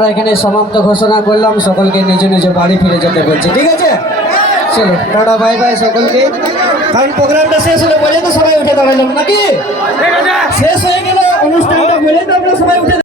আমরা এখানে সমাপ্ত ঘোষণা করলাম। সকলকে নিজ নিজ বাড়ি ফিরে যেতে বলছি, ঠিক আছে? চলো টাটা বাই বাই সকলকে। কারণ প্রোগ্রামটা শেষ হলে বলে তো সবাই উঠে দাঁড়ালাম নাকি? শেষ হয়ে গেল অনুষ্ঠানটা বলে তো আমরা সবাই উঠে